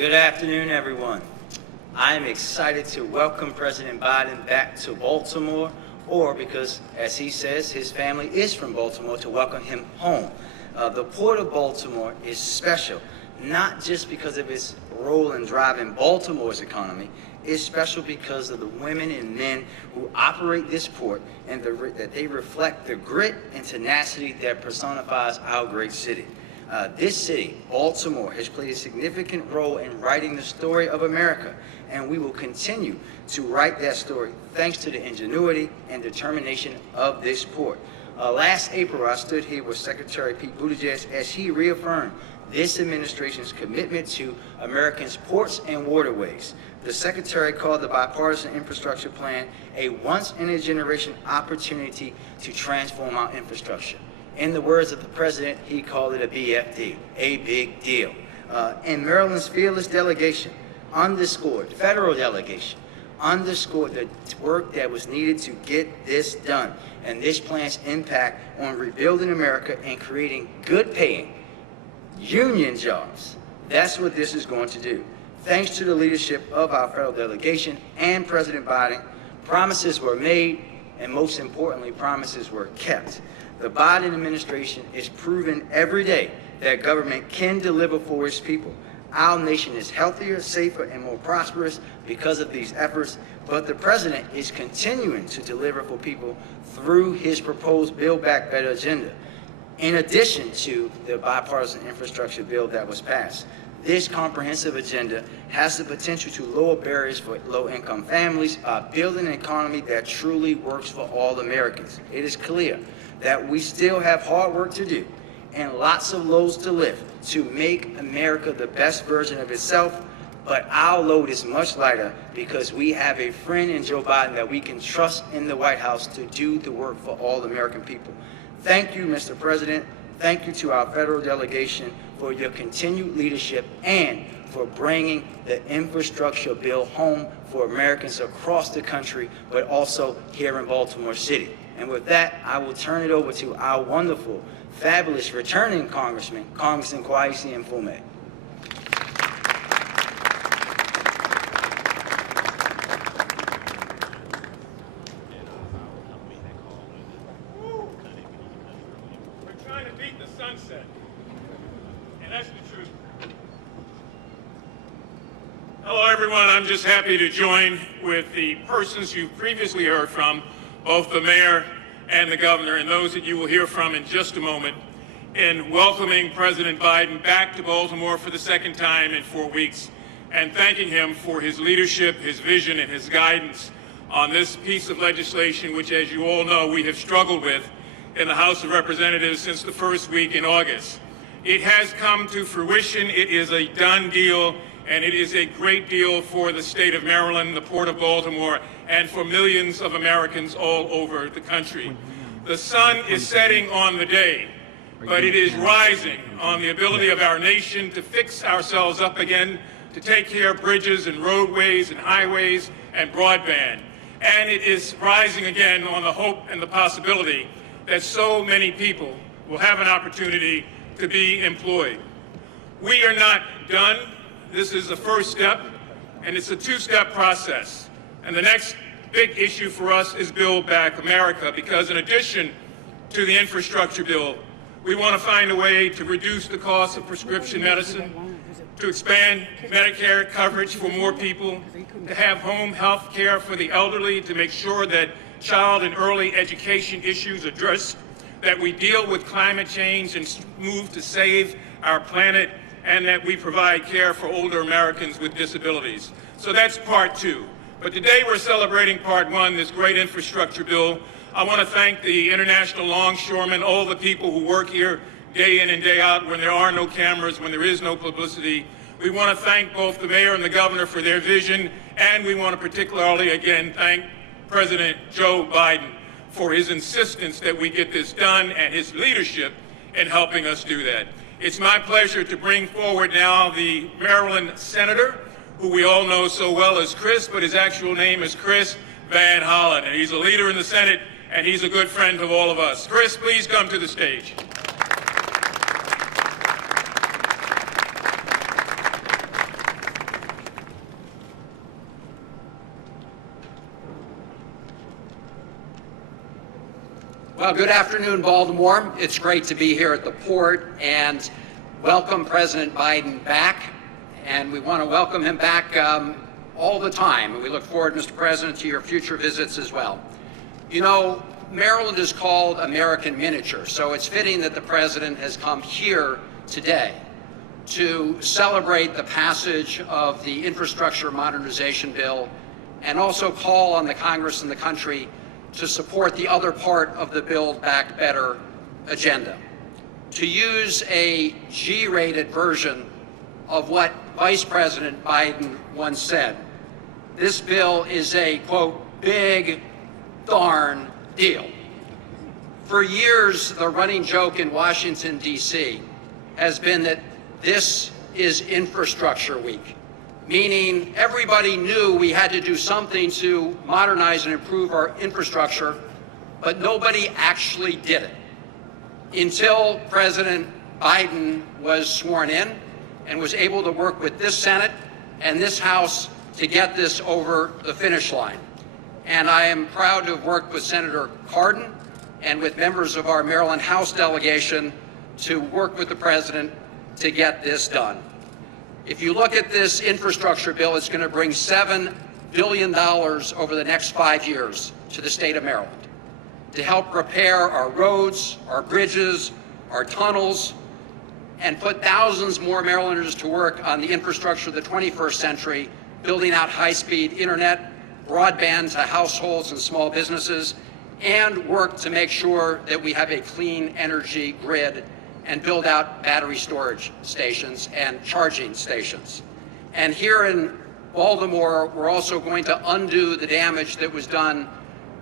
Good afternoon, everyone. I am excited to welcome President Biden back to Baltimore, or because, as he says, his family is from Baltimore, to welcome him home. The Port of Baltimore is special, not just because of its role in driving Baltimore's economy. It's special because of the women and men who operate this port and that they reflect the grit and tenacity that personifies our great city. This city, Baltimore, has played a significant role in writing the story of America, and we will continue to write that story thanks to the ingenuity and determination of this port. Last April, I stood here with Secretary Pete Buttigieg as he reaffirmed this administration's commitment to Americans' ports and waterways. The Secretary called the bipartisan infrastructure plan a once-in-a-generation opportunity to transform our infrastructure. In the words of the President, he called it a BFD, a big deal. And Maryland's fearless delegation federal delegation, underscored the work that was needed to get this done and this plan's impact on rebuilding America and creating good-paying union jobs. That's what this is going to do. Thanks to the leadership of our federal delegation and President Biden, promises were made, and most importantly, promises were kept. The Biden administration is proving every day that government can deliver for its people. Our nation is healthier, safer, and more prosperous because of these efforts, but the President is continuing to deliver for people through his proposed Build Back Better agenda. In addition to the bipartisan infrastructure bill that was passed, this comprehensive agenda has the potential to lower barriers for low-income families, building an economy that truly works for all Americans. It is clear that we still have hard work to do and lots of loads to lift to make America the best version of itself, but our load is much lighter because we have a friend in Joe Biden that we can trust in the White House to do the work for all American people. Thank you, Mr. President. Thank you to our federal delegation for your continued leadership and for bringing the infrastructure bill home for Americans across the country, but also here in Baltimore City. And with that, I will turn it over to our wonderful, fabulous returning Congressman, Congressman Kwesi Mfume. We're trying to beat the sunset, and that's the truth. Hello, everyone. I'm just happy to join with the persons you've previously heard from, both the mayor and the governor, and those that you will hear from in just a moment, in welcoming President Biden back to Baltimore for the second time in 4 weeks, and thanking him for his leadership, his vision, and his guidance on this piece of legislation, which, as you all know, we have struggled with in the House of Representatives since the first week in August. It has come to fruition. It is a done deal, and it is a great deal for the state of Maryland, the Port of Baltimore, and for millions of Americans all over the country. The sun is setting on the day, but it is rising on the ability of our nation to fix ourselves up again, to take care of bridges and roadways and highways and broadband. And it is rising again on the hope and the possibility that so many people will have an opportunity to be employed. We are not done. This is the first step, and it's a two-step process. And the next big issue for us is Build Back America, because in addition to the infrastructure bill, we want to find a way to reduce the cost of prescription medicine, to expand Medicare coverage for more people, to have home health care for the elderly, to make sure that child and early education issues are addressed, that we deal with climate change and move to save our planet, and that we provide care for older Americans with disabilities. So that's part two. But today we're celebrating part one, this great infrastructure bill. I want to thank the international longshoremen, all the people who work here day in and day out when there are no cameras, when there is no publicity. We want to thank both the mayor and the governor for their vision, and we want to particularly, again, thank President Joe Biden for his insistence that we get this done and his leadership in helping us do that. It's my pleasure to bring forward now the Maryland senator, who we all know so well as Chris, but his actual name is Chris Van Hollen, and he's a leader in the Senate, and he's a good friend of all of us. Chris, please come to the stage. Well, good afternoon, Baltimore. It's great to be here at the port and welcome President Biden back. And we want to welcome him back all the time. And we look forward, Mr. President, to your future visits as well. You know, Maryland is called American miniature, so it's fitting that the President has come here today to celebrate the passage of the infrastructure modernization bill and also call on the Congress and the country to support the other part of the Build Back Better agenda. To use a G-rated version of what Vice President Biden once said, this bill is a, quote, big darn deal. For years, the running joke in Washington, D.C. has been that this is infrastructure week, meaning everybody knew we had to do something to modernize and improve our infrastructure, but nobody actually did it until President Biden was sworn in and was able to work with this Senate and this House to get this over the finish line. And I am proud to have worked with Senator Cardin and with members of our Maryland House delegation to work with the President to get this done. If you look at this infrastructure bill, it's going to bring $7 billion over the next 5 years to the state of Maryland to help repair our roads, our bridges, our tunnels, and put thousands more Marylanders to work on the infrastructure of the 21st century, building out high-speed internet, broadband to households and small businesses, and work to make sure that we have a clean energy grid and build out battery storage stations and charging stations. And here in Baltimore, we're also going to undo the damage that was done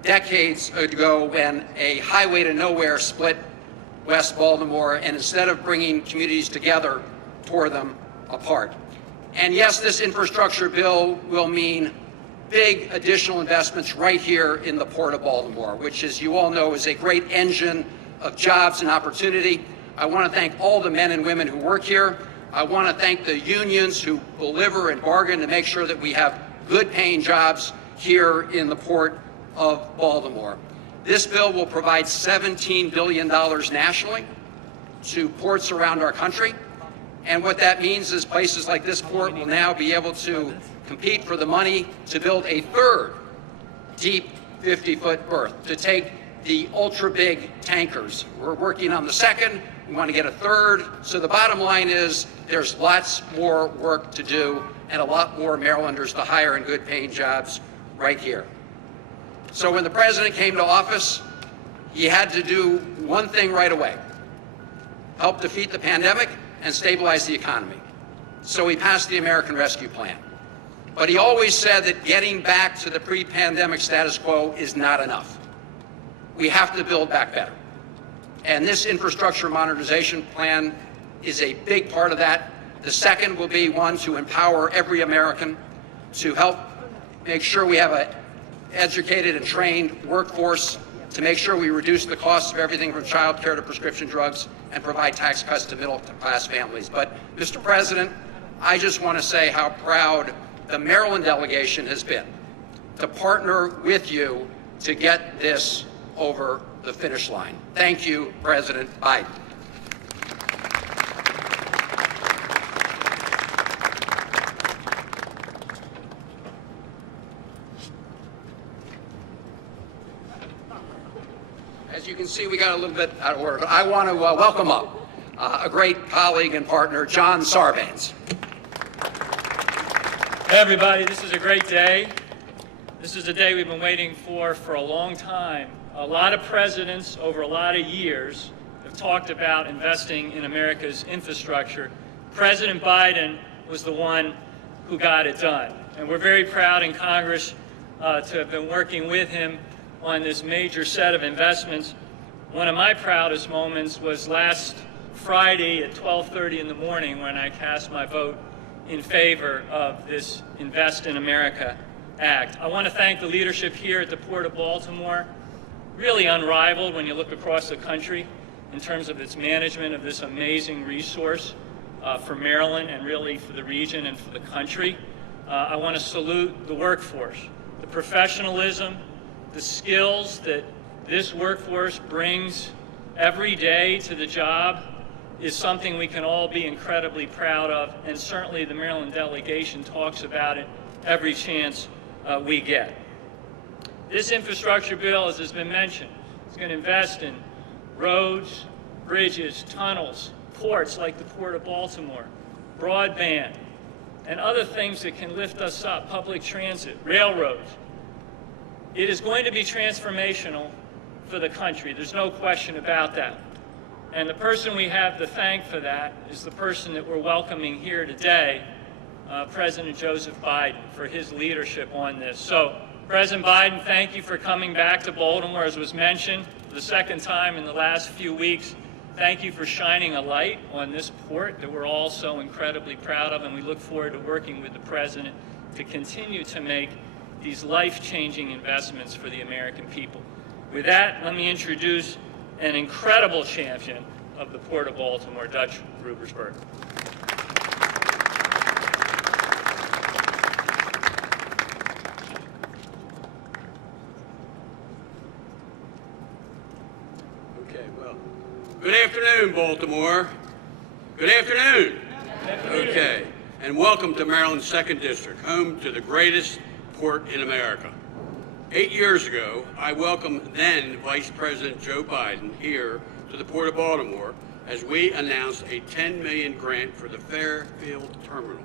decades ago when a highway to nowhere split West Baltimore, and instead of bringing communities together, tore them apart. And yes, this infrastructure bill will mean big additional investments right here in the Port of Baltimore, which, as you all know, is a great engine of jobs and opportunity. I want to thank all the men and women who work here. I want to thank the unions who deliver and bargain to make sure that we have good paying jobs here in the Port of Baltimore. This bill will provide $17 billion nationally to ports around our country. And what that means is places like this port will now be able to compete for the money to build a third deep 50-foot berth to take the ultra-big tankers. We're working on the second. We want to get a third. So the bottom line is there's lots more work to do and a lot more Marylanders to hire in good-paying jobs right here. So when the President came to office, he had to do one thing right away: help defeat the pandemic and stabilize the economy. So he passed the American Rescue Plan. But he always said that getting back to the pre-pandemic status quo is not enough. We have to build back better. And this infrastructure modernization plan is a big part of that. The second will be one to empower every American, to help make sure we have an educated and trained workforce, to make sure we reduce the costs of everything from child care to prescription drugs, and provide tax cuts to middle-class families. But, Mr. President, I just want to say how proud the Maryland delegation has been to partner with you to get this over the finish line. Thank you, President Biden. As you can see, we got a little bit out of order, but I want to welcome up a great colleague and partner, John Sarbanes. Hey everybody, this is a great day. This is a day we've been waiting for a long time. A lot of presidents over a lot of years have talked about investing in America's infrastructure. President Biden was the one who got it done. And we're very proud in Congress to have been working with him on this major set of investments. One of my proudest moments was last Friday at 12:30 in the morning when I cast my vote in favor of this Invest in America Act. I want to thank the leadership here at the Port of Baltimore, really unrivaled when you look across the country in terms of its management of this amazing resource for Maryland and really for the region and for the country. I want to salute the workforce, the professionalism, the skills that this workforce brings every day to the job is something we can all be incredibly proud of, and certainly the Maryland delegation talks about it every chance we get. This infrastructure bill, as has been mentioned, is going to invest in roads, bridges, tunnels, ports like the Port of Baltimore, broadband, and other things that can lift us up, public transit, railroads. It is going to be transformational for the country. There's no question about that. And the person we have to thank for that is the person that we're welcoming here today, President Joseph Biden, for his leadership on this. So, President Biden, thank you for coming back to Baltimore, as was mentioned, for the second time in the last few weeks. Thank you for shining a light on this port that we're all so incredibly proud of, and we look forward to working with the President to continue to make these life-changing investments for the American people. With that, let me introduce an incredible champion of the Port of Baltimore, Dutch Rubersberg. Okay, well, good afternoon, Baltimore. Good afternoon. Okay, and welcome to Maryland's 2nd District, home to the greatest port in America. 8 years ago, I welcomed then Vice President Joe Biden here to the Port of Baltimore as we announced a $10 million grant for the Fairfield Terminal.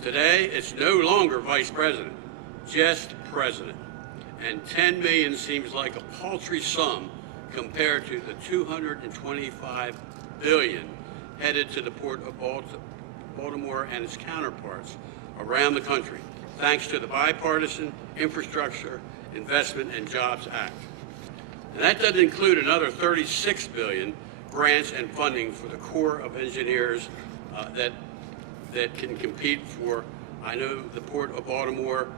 Today, it's no longer Vice President, just President. And $10 million seems like a paltry sum compared to the $225 billion headed to the Port of Baltimore and its counterparts around the country, thanks to the Bipartisan Infrastructure Investment and Jobs Act. And that doesn't include another $36 billion grants and funding for the Corps of Engineers that can compete for. I know the Port of Baltimore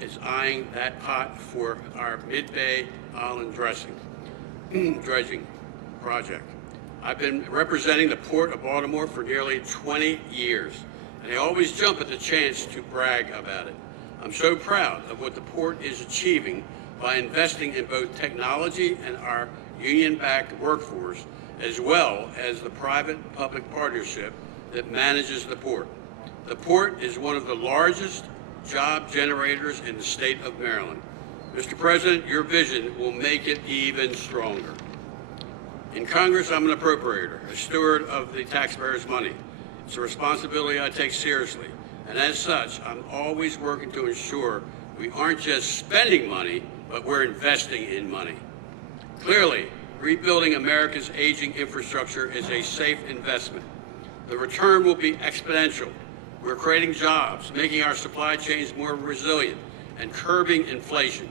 is eyeing that pot for our Mid-Bay Island dredging project. I've been representing the Port of Baltimore for nearly 20 years, and I always jump at the chance to brag about it. I'm so proud of what the port is achieving by investing in both technology and our union-backed workforce, as well as the private-public partnership that manages the port. The port is one of the largest job generators in the state of Maryland. Mr. President, your vision will make it even stronger. In Congress, I'm an appropriator, a steward of the taxpayers' money. It's a responsibility I take seriously. And as such, I'm always working to ensure we aren't just spending money, but we're investing in money. Clearly, rebuilding America's aging infrastructure is a safe investment. The return will be exponential. We're creating jobs, making our supply chains more resilient, and curbing inflation.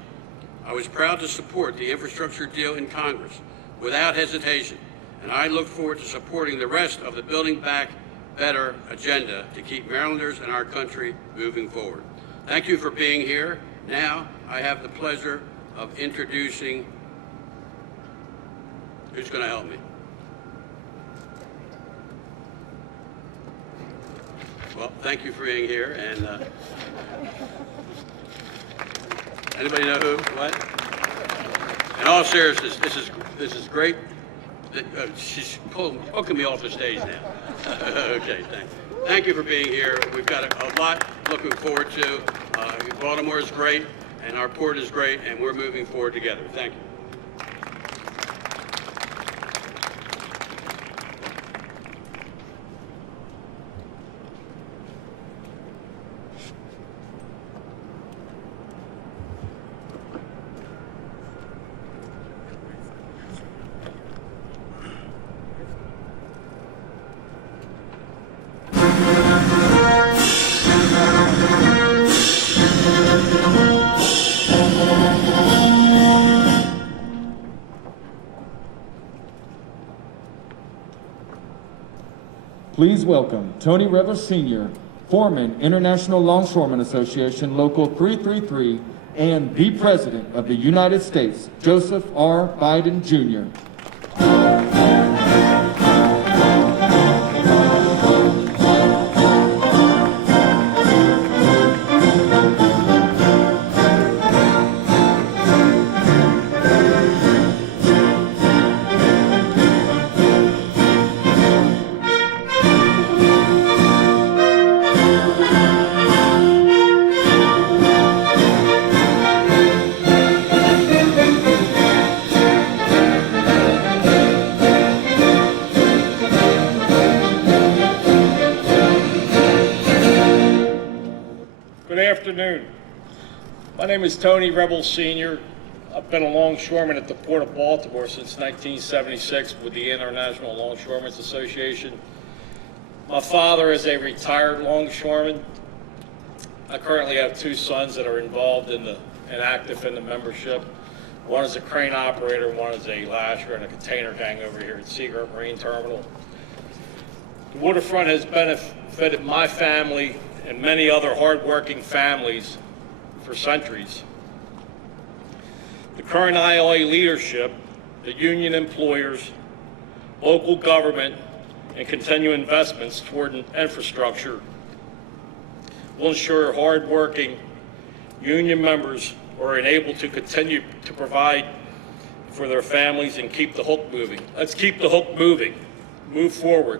I was proud to support the infrastructure deal in Congress without hesitation, and I look forward to supporting the rest of the Building Back Better agenda to keep Marylanders and our country moving forward. Thank you for being here. Now, I have the pleasure of introducing, who's going to help me? Well, thank you for being here, and anybody know who? What? In all seriousness, this is great. She's hooking me off the stage now. Okay, thanks. Thank you for being here. We've got a lot looking forward to. Baltimore is great, and our port is great, and we're moving forward together. Thank you. Please welcome Tony Rivers Sr., Foreman, International Longshoremen Association, Local 333, and the President of the United States, Joseph R. Biden, Jr. name is Tony Rebel Sr. I've been a longshoreman at the Port of Baltimore since 1976 with the International Longshoremen's Association. My father is a retired longshoreman. I currently have two sons that are involved and active in the membership. One is a crane operator, one is a lasher in a container gang over here at Seagirt Marine Terminal. The waterfront has benefited my family and many other hardworking families for centuries. The current ILA leadership, the union employers, local government, and continued investments toward infrastructure will ensure hardworking union members are enabled to continue to provide for their families and keep the hook moving. Let's keep the hook moving, move forward.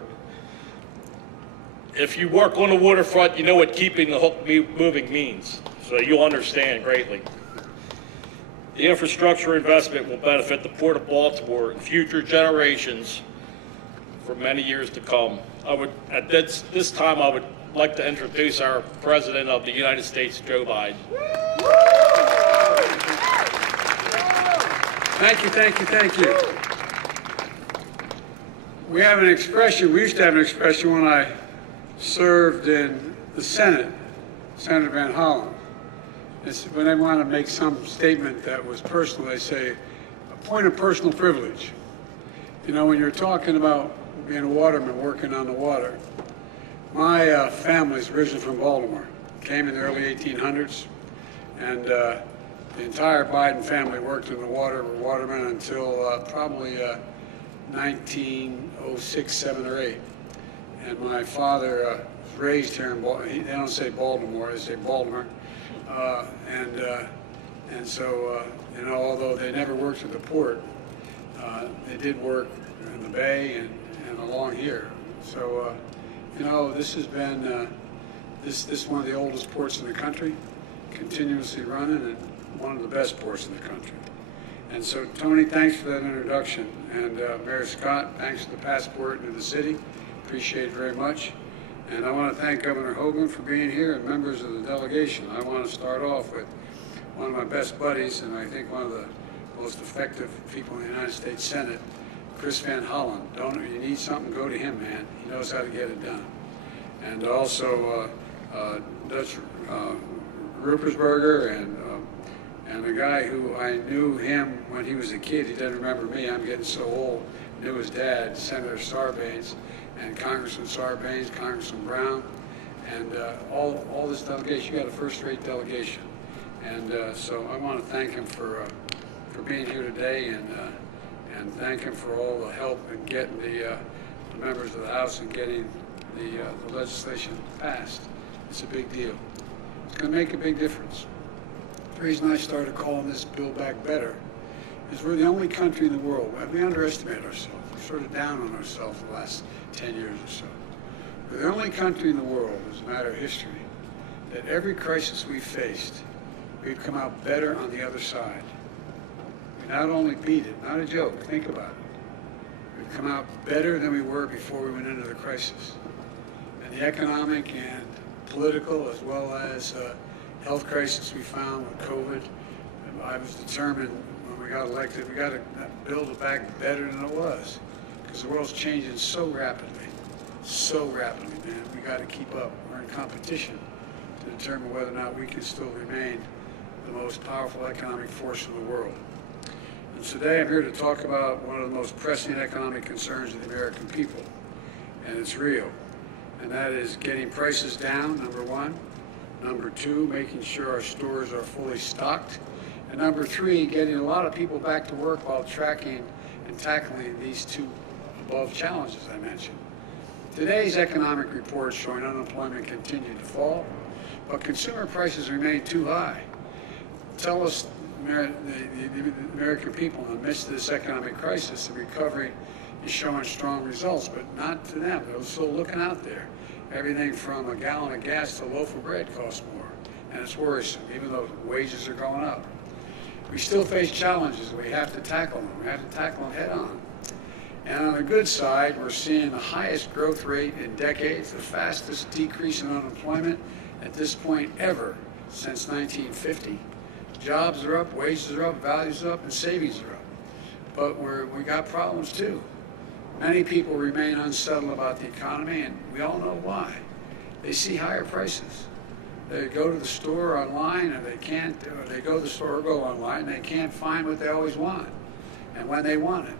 If you work on the waterfront, you know what keeping the hook moving means, so you'll understand greatly. The infrastructure investment will benefit the Port of Baltimore and future generations for many years to come. At this time, I would like to introduce our President of the United States, Joe Biden. Thank you, thank you, thank you. We have an expression, we used to have an expression when I served in the Senate, Senator Van Hollen. It's when they want to make some statement that was personal, they say, a point of personal privilege. You know, when you're talking about being a waterman working on the water, my family's originally from Baltimore, came in the early 1800s, and the entire Biden family worked in the water, were watermen until probably 1906, 7, or 8. And my father was raised here in Baltimore. They don't say Baltimore, they say Baltimore. And so, you know, although they never worked at the port, they did work in the bay and along here. So, you know, this has been, this is one of the oldest ports in the country, continuously running, and one of the best ports in the country. And so, Tony, thanks for that introduction. And Mayor Scott, thanks for the passport into the city. Appreciate it very much. And I want to thank Governor Hogan for being here and members of the delegation. I want to start off with one of my best buddies, and I think one of the most effective people in the United States Senate, Chris Van Hollen. You need something, go to him, man. He knows how to get it done. And also Dutch Ruppersberger and a guy who I knew him when he was a kid. He doesn't remember me. I'm getting so old. Knew his dad, Senator Sarbanes, and Congressman Sarbanes, Congressman Brown, and all this delegation. You got a first-rate delegation. And so I want to thank him for being here today, and thank him for all the help in getting the members of the House and getting the legislation passed. It's a big deal. It's going to make a big difference. The reason I started calling this Build Back Better is we're the only country in the world. We underestimate ourselves. We're sort of down on ourselves the last 10 years or so. We're the only country in the world, as a matter of history, that every crisis we faced, we've come out better on the other side. We not only beat it, not a joke, think about it. We've come out better than we were before we went into the crisis. And the economic and political, as well as health crisis we found with COVID, I was determined when we got elected, we got to build it back better than it was, because the world's changing so rapidly, man. We got to keep up. We're in competition to determine whether or not we can still remain the most powerful economic force in the world. And today I'm here to talk about one of the most pressing economic concerns of the American people, and it's real. And that is getting prices down, number one. Number two, making sure our stores are fully stocked. And number three, getting a lot of people back to work while tracking and tackling these two above challenges I mentioned. Today's economic report showing unemployment continued to fall, but consumer prices remain too high. Tell us, the American people, in the midst of this economic crisis, the recovery is showing strong results, but not to them. They're still looking out there. Everything from a gallon of gas to a loaf of bread costs more, and it's worrisome, even though wages are going up. We still face challenges. We have to tackle them. We have to tackle them head on. And on the good side, we're seeing the highest growth rate in decades, the fastest decrease in unemployment at this point ever since 1950. Jobs are up, wages are up, values are up, and savings are up. But we got problems too. Many people remain unsettled about the economy, and we all know why. They see higher prices. They go to the store online, and they can't, or they go to the store or go online, and they can't find what they always want and when they want it.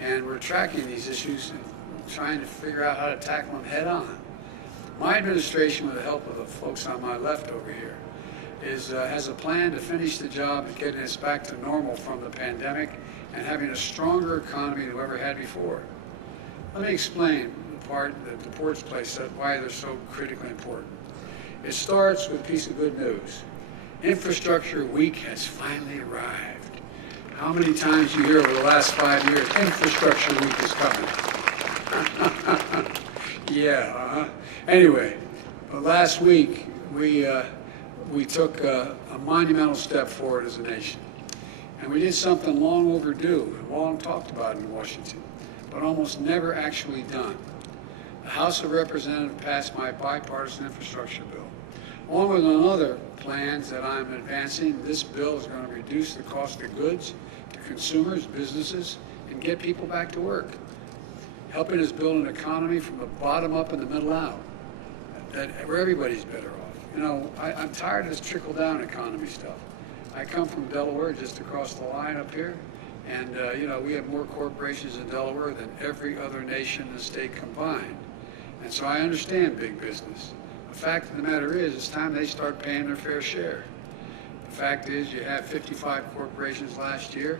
And we're tracking these issues and trying to figure out how to tackle them head on. My administration, with the help of the folks on my left over here, has a plan to finish the job of getting us back to normal from the pandemic and having a stronger economy than we ever had before. Let me explain the part that the ports play, why they're so critically important. It starts with a piece of good news. Infrastructure Week has finally arrived. How many times you hear over the last 5 years, Infrastructure Week is coming? Yeah, Anyway, last week we took a monumental step forward as a nation. And we did something long overdue, and long talked about in Washington, but almost never actually done. The House of Representatives passed my bipartisan infrastructure bill. Along with other plans that I'm advancing, this bill is going to reduce the cost of goods to consumers, businesses, and get people back to work, helping us build an economy from the bottom up and the middle out, where everybody's better off. You know, I'm tired of this trickle-down economy stuff. I come from Delaware, just across the line up here, and you know, we have more corporations in Delaware than every other nation in the state combined. And so I understand big business. The fact of the matter is, it's time they start paying their fair share. The fact is, you have 55 corporations last year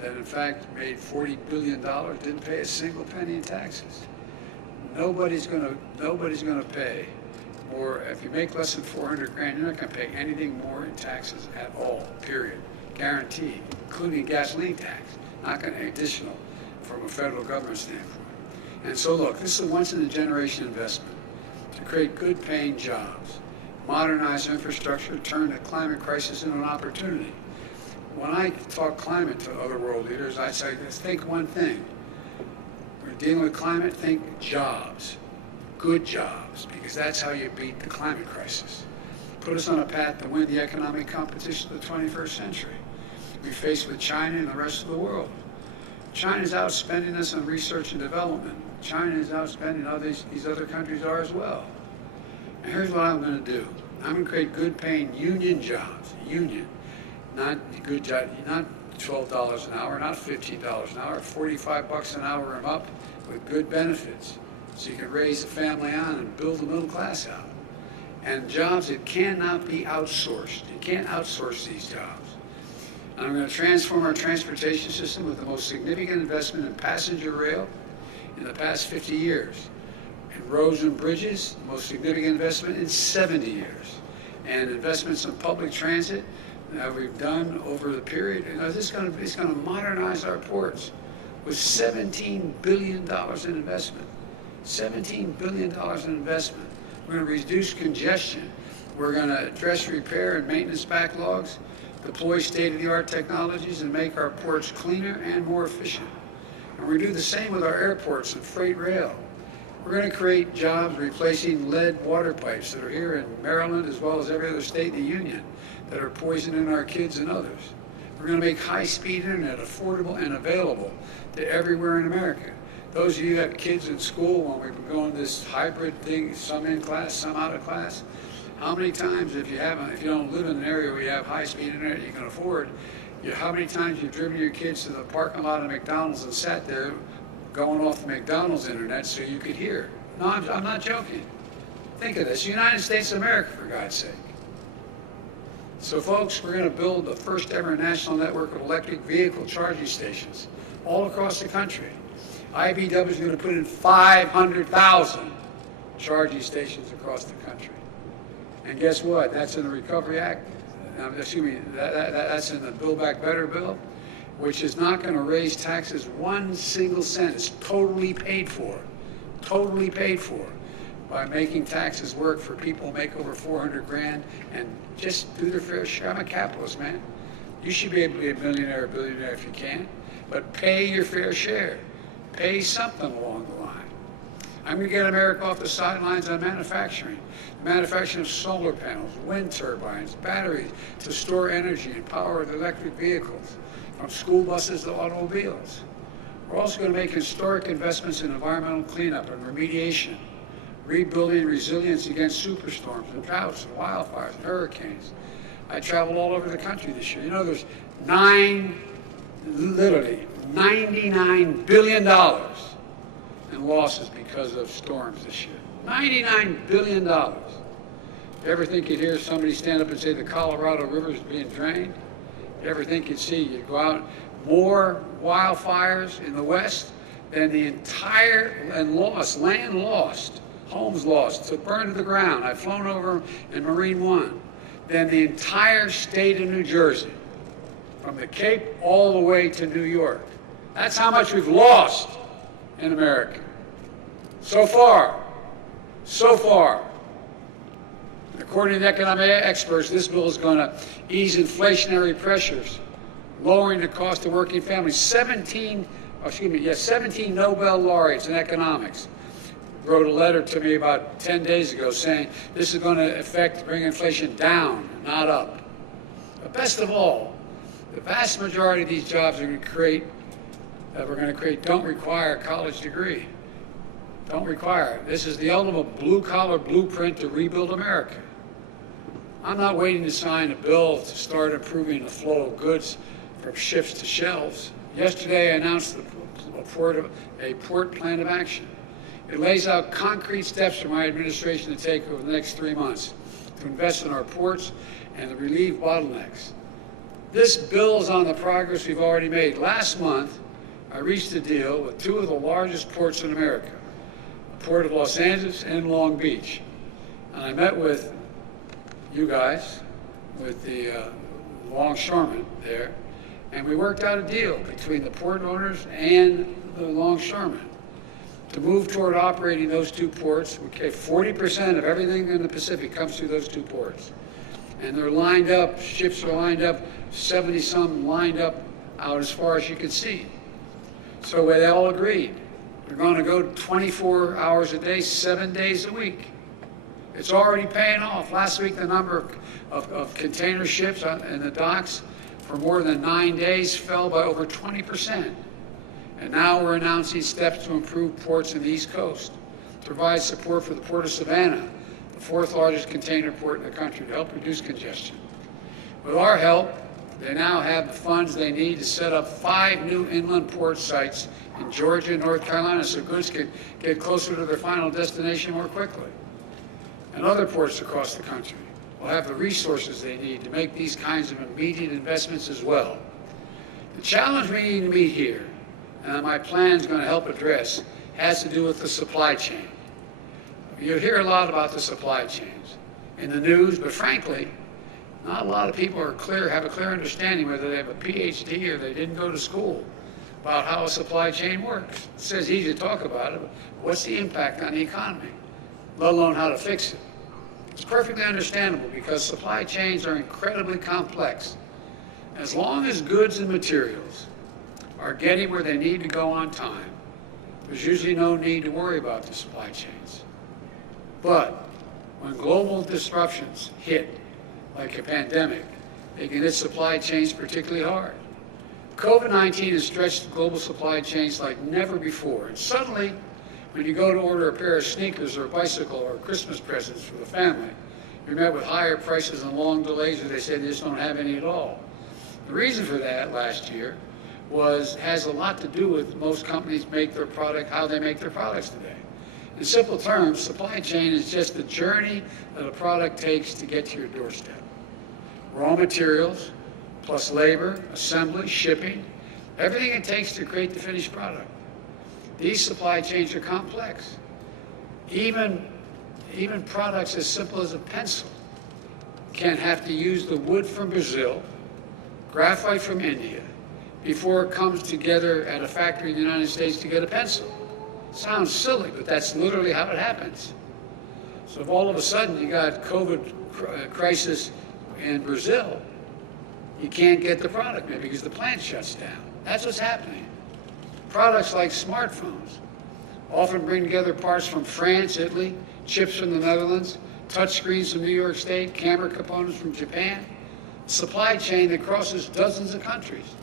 that in fact made $40 billion, didn't pay a single penny in taxes. Nobody's gonna pay more. If you make less than 400 grand, you're not gonna pay anything more in taxes at all, period. Guaranteed, including gasoline tax, not gonna additional from a federal government standpoint. And so look, this is a once-in-a-generation investment to create good paying jobs, modernize infrastructure, turn the climate crisis into an opportunity. When I talk climate to other world leaders, I say, let's think one thing. We're dealing with climate, think jobs, good jobs, because that's how you beat the climate crisis. Put us on a path to win the economic competition of the 21st century. We face with China and the rest of the world. China's outspending us on research and development. China is outspending how these other countries are as well. And here's what I'm going to do. I'm going to create good paying union jobs, not good job, not $12 an hour, not $15 an hour, $45 an hour and up with good benefits. So you can raise a family on and build the middle class out. And jobs that cannot be outsourced. You can't outsource these jobs. And I'm going to transform our transportation system with the most significant investment in passenger rail in the past 50 years. In roads and bridges, the most significant investment in 70 years. And investments in public transit that we've done over the period. You know, it's going to modernize our ports with $17 billion in investment. $17 billion in investment. We're going to reduce congestion. We're going to address repair and maintenance backlogs, deploy state-of-the-art technologies, and make our ports cleaner and more efficient. And we're going to do the same with our airports and freight rail. We're going to create jobs replacing lead water pipes that are here in Maryland as well as every other state in the union that are poisoning our kids and others. We're going to make high-speed internet affordable and available to everywhere in America. Those of you who have kids in school, when we've been going this hybrid thing, some in class, some out of class, how many times, if you don't live in an area where you have high-speed internet you can afford, how many times you've driven your kids to the parking lot of McDonald's and sat there going off the McDonald's internet so you could hear? No, I'm not joking. Think of this, United States of America, for God's sake. So folks, we're going to build the first ever national network of electric vehicle charging stations all across the country. IBW is going to put in 500,000 charging stations across the country. And guess what? That's in the Recovery Act. That's in the Build Back Better bill, which is not going to raise taxes 1 single cent. It's totally paid for by making taxes work for people who make over 400 grand and just do their fair share. I'm a capitalist, man. You should be able to be a millionaire or billionaire if you can, but pay your fair share. Pay something along the line. I'm going to get America off the sidelines on manufacturing. Manufacturing of solar panels, wind turbines, batteries to store energy and power the electric vehicles, from school buses to automobiles. We're also going to make historic investments in environmental cleanup and remediation, rebuilding resilience against superstorms and droughts and wildfires and hurricanes. I traveled all over the country this year. You know, there's literally $99 billion in losses because of storms this year. $99 billion. You ever think you'd hear somebody stand up and say the Colorado River is being drained? You ever think you'd see, you'd go out, more wildfires in the West than the entire, and lost, land lost, homes lost, to burn to the ground. I've flown over in Marine One, than the entire state of New Jersey, from the Cape all the way to New York. That's how much we've lost in America. So far. According to economic experts, this bill is going to ease inflationary pressures, lowering the cost of working families. 17 Nobel laureates in economics wrote a letter to me about 10 days ago saying this is going to bring inflation down, not up. But best of all, the vast majority of these jobs we're going to create don't require a college degree. Don't require it. This is the ultimate blue-collar blueprint to rebuild America. I'm not waiting to sign a bill to start improving the flow of goods from ships to shelves. Yesterday, I announced a port plan of action. It lays out concrete steps for my administration to take over the next 3 months to invest in our ports and to relieve bottlenecks. This builds on the progress we've already made. Last month, I reached a deal with two of the largest ports in America, the Port of Los Angeles and Long Beach. And I met with you guys, with the longshoremen there, and we worked out a deal between the port owners and the longshoremen to move toward operating those two ports. Okay, 40% of everything in the Pacific comes through those two ports. And they're lined up, ships are lined up, 70-some lined up out as far as you can see. So they all agreed. They're going to go 24 hours a day, 7 days a week. It's already paying off. Last week, the number of container ships in the docks for more than 9 days fell by over 20%. And now we're announcing steps to improve ports in the East Coast, to provide support for the Port of Savannah, the fourth largest container port in the country, to help reduce congestion. With our help, they now have the funds they need to set up 5 new inland port sites in Georgia and North Carolina so goods can get closer to their final destination more quickly. And other ports across the country will have the resources they need to make these kinds of immediate investments as well. The challenge we need to meet here, and my plan is going to help address, has to do with the supply chain. You hear a lot about the supply chains in the news, but frankly, not a lot of people have a clear understanding, whether they have a PhD or they didn't go to school, about how a supply chain works. It says easy to talk about it, but what's the impact on the economy, let alone how to fix it? It's perfectly understandable because supply chains are incredibly complex. As long as goods and materials are getting where they need to go on time, there's usually no need to worry about the supply chains. But when global disruptions hit, like a pandemic, they can hit supply chains particularly hard. COVID-19 has stretched global supply chains like never before. And suddenly, when you go to order a pair of sneakers or a bicycle or Christmas presents for the family, you're met with higher prices and long delays, or they say they just don't have any at all. The reason for that last year has a lot to do with most companies how they make their products today. In simple terms, supply chain is just the journey that a product takes to get to your doorstep. Raw materials, plus labor, assembly, shipping, everything it takes to create the finished product. These supply chains are complex. Even products as simple as a pencil can have to use the wood from Brazil, graphite from India, before it comes together at a factory in the United States to get a pencil. Sounds silly, but that's literally how it happens. So if all of a sudden you got COVID crisis in Brazil, you can't get the product maybe because the plant shuts down. That's what's happening. Products like smartphones. often bring together parts from France, Italy, chips from the Netherlands, touchscreens from New York State, camera components from Japan, supply chain that crosses dozens of countries.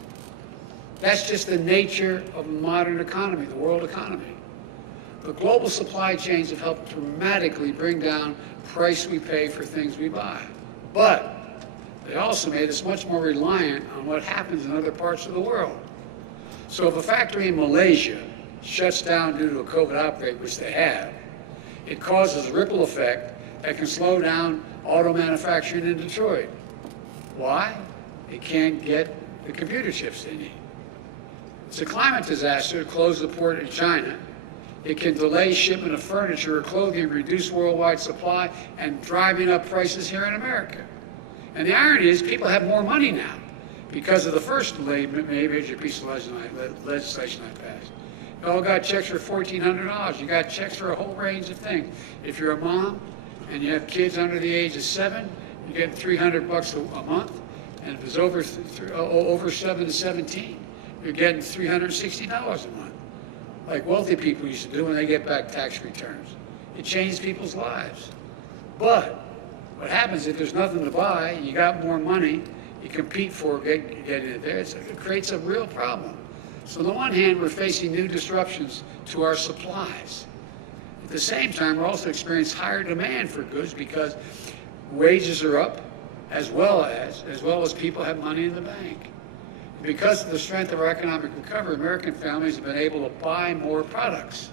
That's just the nature of the modern economy, the world economy. The global supply chains have helped dramatically bring down the price we pay for things we buy. But they also made us much more reliant on what happens in other parts of the world. So if a factory in Malaysia shuts down due to a COVID outbreak, which they have, it causes a ripple effect that can slow down auto manufacturing in Detroit. Why? They can't get the computer chips they need. It's a climate disaster to close the port in China. It can delay shipment of furniture or clothing, reduce worldwide supply, and driving up prices here in America. And the irony is people have more money now because of the first major piece of legislation I passed. You all got checks for $1,400. You got checks for a whole range of things. If you're a mom and you have kids under the age of 7, you're getting $300 a month. And if it's over 7 to 17, you're getting $360 a month, like wealthy people used to do when they get back tax returns. It changed people's lives. But what happens if there's nothing to buy, you got more money, you compete for getting it there, it creates a real problem. So on the one hand, we're facing new disruptions to our supplies. At the same time, we're also experiencing higher demand for goods because wages are up, as well as people have money in the bank. Because of the strength of our economic recovery, American families have been able to buy more products.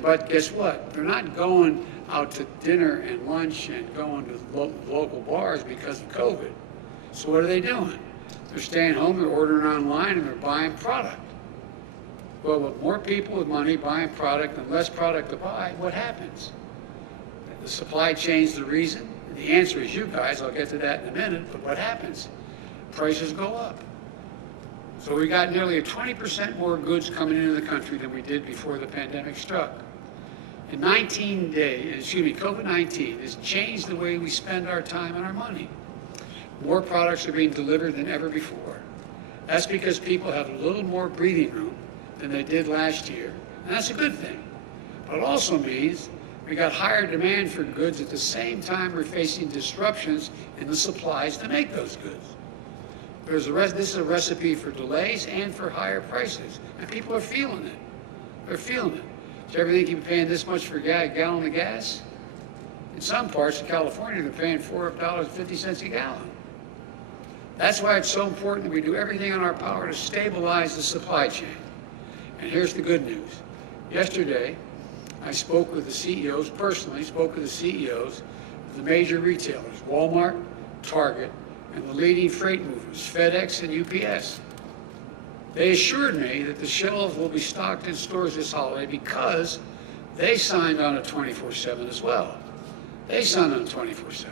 But guess what? They're not going out to dinner and lunch and going to local bars because of COVID. So what are they doing? They're staying home, they're ordering online, and they're buying product. Well, with more people with money buying product and less product to buy, what happens? The supply chain's the reason. The answer is you guys. I'll get to that in a minute. But what happens? Prices go up. So we got nearly 20% more goods coming into the country than we did before the pandemic struck. In 19 days, COVID-19 has changed the way we spend our time and our money. More products are being delivered than ever before. That's because people have a little more breathing room than they did last year, and that's a good thing. But it also means we got higher demand for goods at the same time we're facing disruptions in the supplies to make those goods. This is a recipe for delays and for higher prices, and people are feeling it. They're feeling it. So everything you're paying this much for a gallon of gas? In some parts of California, they're paying $4.50 a gallon. That's why it's so important that we do everything in our power to stabilize the supply chain. And here's the good news. Yesterday, I spoke with the CEOs, personally spoke with the CEOs of the major retailers, Walmart, Target, and the leading freight movers, FedEx and UPS. They assured me that the shelves will be stocked in stores this holiday because they signed on a 24/7 as well. They signed on a 24/7.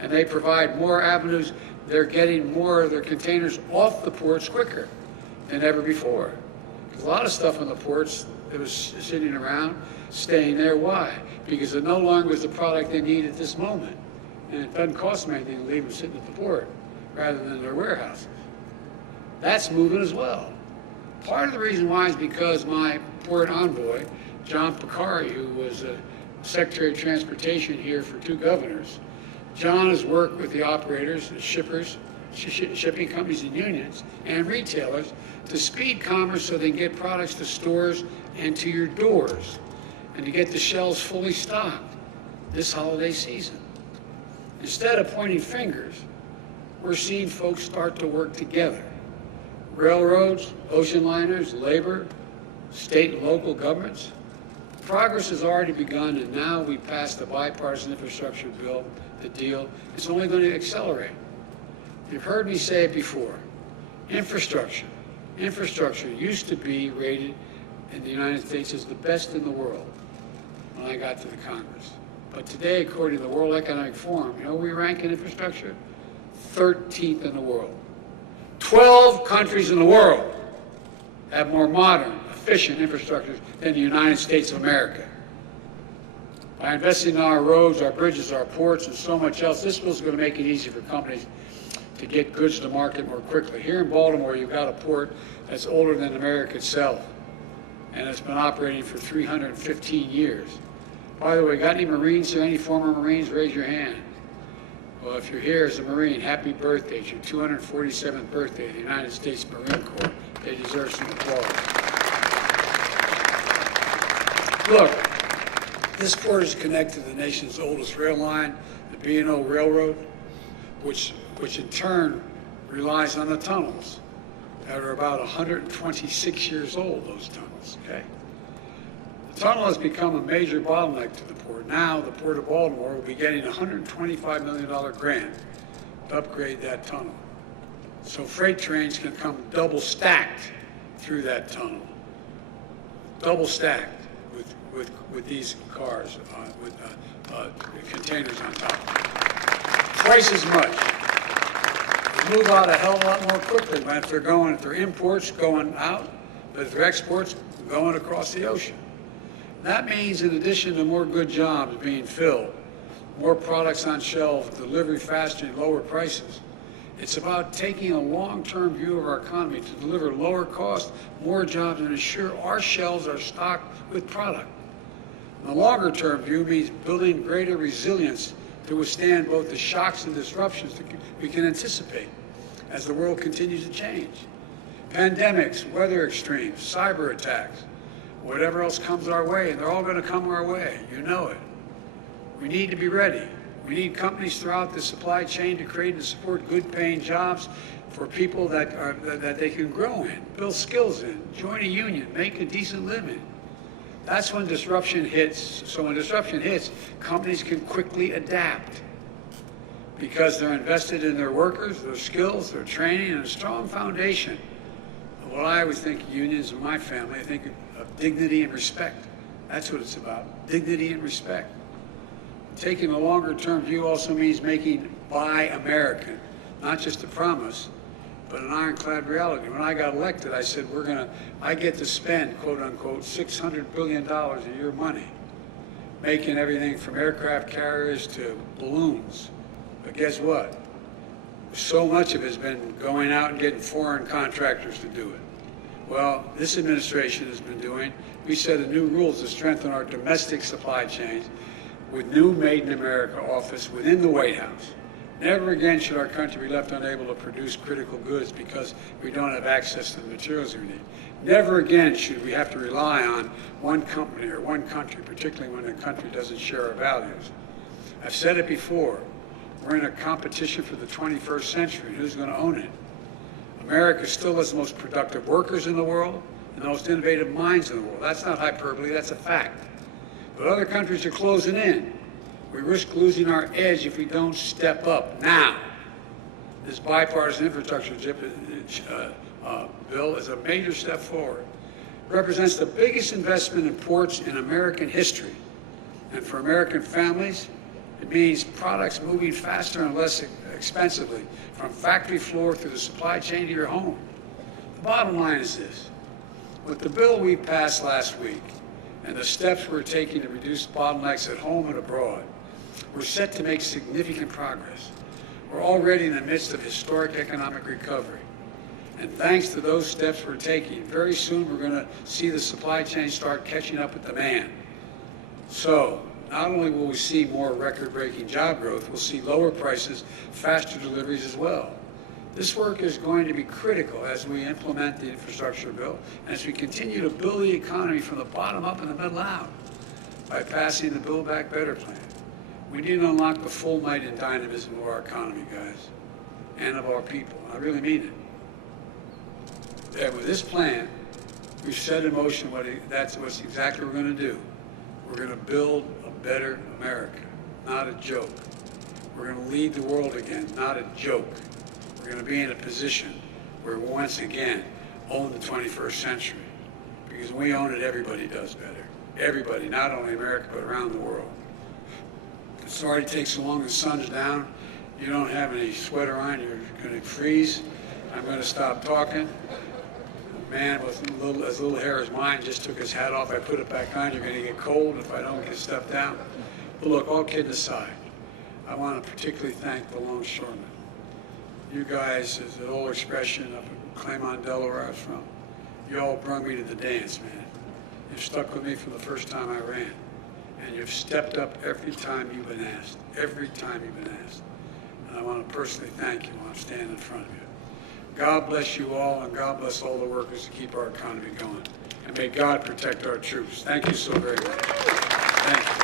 And they provide more avenues. They're getting more of their containers off the ports quicker than ever before. There's a lot of stuff on the ports that was sitting around, staying there. Why? Because it no longer is the product they need at this moment. And it doesn't cost them anything to leave them sitting at the port rather than their warehouses. That's moving as well. Part of the reason why is because my port envoy, John Picari, who was Secretary of Transportation here for 2 governors, John has worked with the operators, the shippers, shipping companies and unions, and retailers to speed commerce so they can get products to stores and to your doors and to get the shelves fully stocked this holiday season. Instead of pointing fingers, we're seeing folks start to work together. Railroads, ocean liners, labor, state and local governments. Progress has already begun, and now we passed the bipartisan infrastructure bill, the deal. It's only going to accelerate. You've heard me say it before. Infrastructure used to be rated in the United States as the best in the world when I got to the Congress. But today, according to the World Economic Forum, you know where we rank in infrastructure? 13th in the world. 12 countries in the world have more modern, efficient infrastructure than the United States of America. By investing in our roads, our bridges, our ports, and so much else, this bill is going to make it easy for companies to get goods to market more quickly. Here in Baltimore, you've got a port that's older than America itself. and it's been operating for 315 years. By the way, got any Marines here? Any former Marines? Raise your hand. Well, if you're here as a Marine, happy birthday. It's your 247th birthday of the United States Marine Corps. They deserve some applause. Look, this port is connected to the nation's oldest rail line, the B&O Railroad, which in turn relies on the tunnels that are about 126 years old, those tunnels, okay? The tunnel has become a major bottleneck to the port. Now, the Port of Baltimore will be getting a $125 million grant to upgrade that tunnel. So freight trains can come double stacked through that tunnel. Double stacked with these cars, with containers on top. Twice as much. They move out a hell of a lot more quickly if they're imports going out, but if they're exports going across the ocean. That means in addition to more good jobs being filled, more products on shelves, delivery faster and lower prices, it's about taking a long-term view of our economy to deliver lower cost, more jobs, and ensure our shelves are stocked with product. And the longer-term view means building greater resilience to withstand both the shocks and disruptions that we can anticipate as the world continues to change. Pandemics, weather extremes, cyber attacks, whatever else comes our way, and they're all going to come our way, you know it. We need to be ready. We need companies throughout the supply chain to create and support good-paying jobs for people that they can grow in, build skills in, join a union, make a decent living. That's when disruption hits. So when disruption hits, companies can quickly adapt because they're invested in their workers, their skills, their training, and a strong foundation. What I always think of unions in my family, I think of dignity and respect. That's what it's about, dignity and respect. Taking a longer-term view also means making Buy American, not just a promise, but an ironclad reality. When I got elected, I said, I get to spend, quote unquote, $600 billion a year money, making everything from aircraft carriers to balloons. But guess what? So much of it has been going out and getting foreign contractors to do it. Well, this administration has been doing, we set a new rules to strengthen our domestic supply chains with new Made in America office within the White House. Never again should our country be left unable to produce critical goods because we don't have access to the materials we need. Never again should we have to rely on one company or one country, particularly when a country doesn't share our values. I've said it before, we're in a competition for the 21st century, and who's going to own it? America still has the most productive workers in the world and the most innovative minds in the world. That's not hyperbole, that's a fact. But other countries are closing in. We risk losing our edge if we don't step up now. This bipartisan infrastructure bill is a major step forward. It represents the biggest investment in ports in American history. And for American families, it means products moving faster and less expensively from factory floor through the supply chain to your home. The bottom line is this. With the bill we passed last week and the steps we're taking to reduce bottlenecks at home and abroad, we're set to make significant progress. We're already in the midst of historic economic recovery. And thanks to those steps we're taking, very soon we're going to see the supply chain start catching up with demand. So, not only will we see more record-breaking job growth, we'll see lower prices, faster deliveries as well. This work is going to be critical as we implement the infrastructure bill and as we continue to build the economy from the bottom up and the middle out by passing the Build Back Better plan. We need to unlock the full might and dynamism of our economy, guys, and of our people. I really mean it. And with this plan, we've set in motion that's exactly what we're going to do. We're going to build a better America, not a joke. We're going to lead the world again, not a joke. We're going to be in a position where we once again own the 21st century. Because when we own it, everybody does better. Everybody, not only America, but around the world. Sorry it takes so long, the sun's down. You don't have any sweater on, you're going to freeze. I'm going to stop talking. A man with as little hair as mine just took his hat off. I put it back on. You're going to get cold if I don't get stuff down. But look, all kidding aside, I want to particularly thank the longshoremen. You guys, as an old expression up in Claymont, Delaware I was from, you all brought me to the dance, man. You've stuck with me from the first time I ran. And you've stepped up every time you've been asked. Every time you've been asked. And I want to personally thank you while I'm standing in front of you. God bless you all, and God bless all the workers to keep our economy going. And may God protect our troops. Thank you so very much. Thank you.